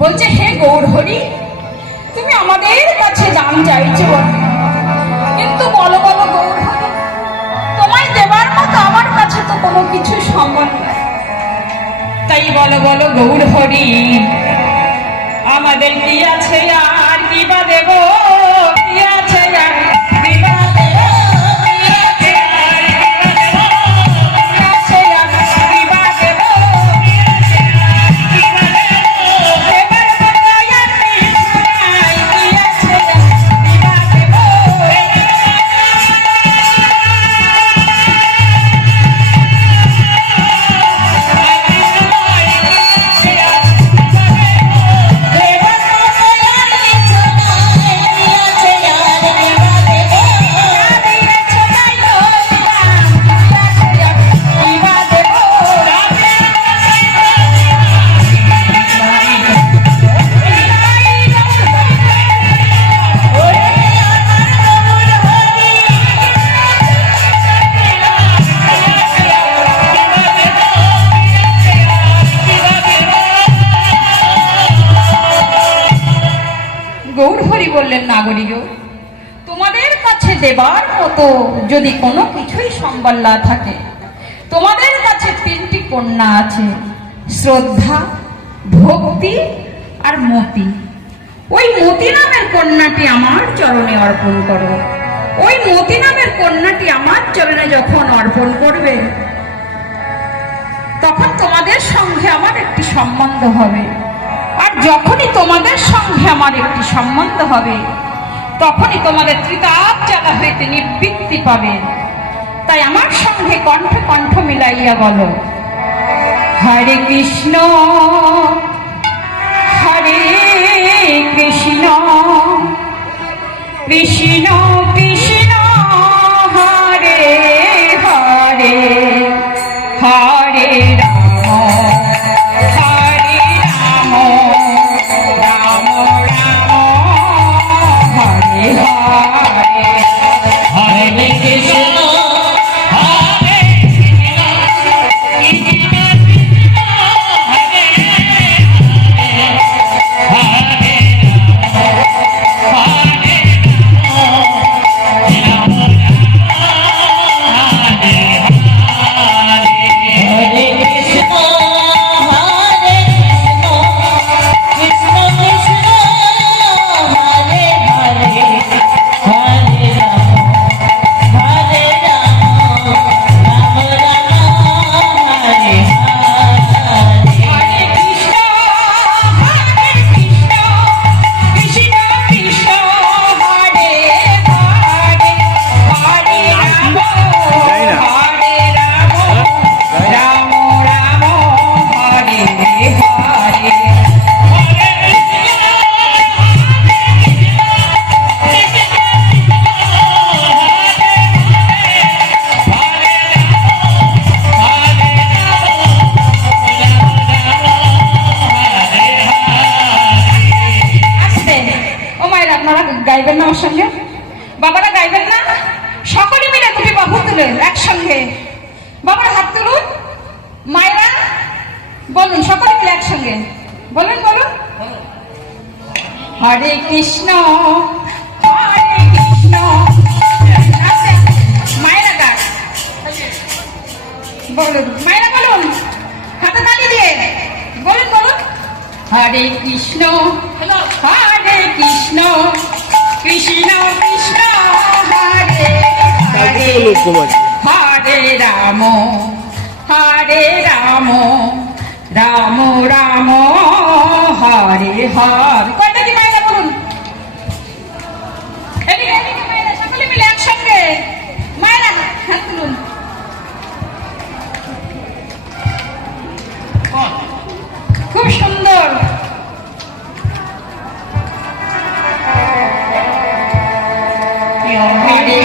বলছে, হে গৌরহরি, তুমি আমাদের কাছে দাম চাইছো কিন্তু বলো বলো গৌরহরি তোমার দেবার মতো আমার কাছে তো কোনো কিছু সম্মান তাই বলো বলো গৌরহরি, আমাদের কি আছে আর কি বা দেব? কি আছে গৌর হরি বললেন, নাগরিক, তোমাদের কাছে দেবার মতো যদি কোনো কিছুই সম্বল না থাকে, তোমাদের কাছে তিনটি কন্যা আছে, শ্রদ্ধা, ভক্তি আর মতি। ওই মতি নামের কন্যাটি আমার চরণে অর্পণ করো। ওই মতি নামের কন্যাটি আমার চরণে যখন অর্পণ করবে, তখন তোমাদের সঙ্গে আমার একটি সম্বন্ধ হবে। আর যখনই তোমাদের সঙ্গে আমার একটি সম্বন্ধ হবে, তখনই তোমাদের ত্রিতাপ জ্বালা হইতে নিবৃত্তি পাবে। তাই আমার সঙ্গে কণ্ঠ কণ্ঠ মিলাইয়া বলো, হরে কৃষ্ণ হরে কৃষ্ণ কৃষ্ণ কৃষ্ণ, হরে হরে। তুলেন একসঙ্গে। বাবারা হাত তুলুন। মায়েরা, বলুন, সকলে মিলে একসঙ্গে। বলুন বলুন। হরে কৃষ্ণ হরে কৃষ্ণ। মায়েরা গান বলুন, মায়েরা বলুন। হাতে তালি দিয়ে। বলুন বলুন। হরে কৃষ্ণ হরে কৃষ্ণ। কৃষ্ণ কৃষ্ণ, হরে হরে রাম হরে রাম রাম রাম হরে হরে। কয়টা কি মায়েরা বলুন? এদিকে এদিকে মায়েরা সকলে মিলে একসঙ্গে। মায়েরা হাত তুলুন। খুব সুন্দর। হরে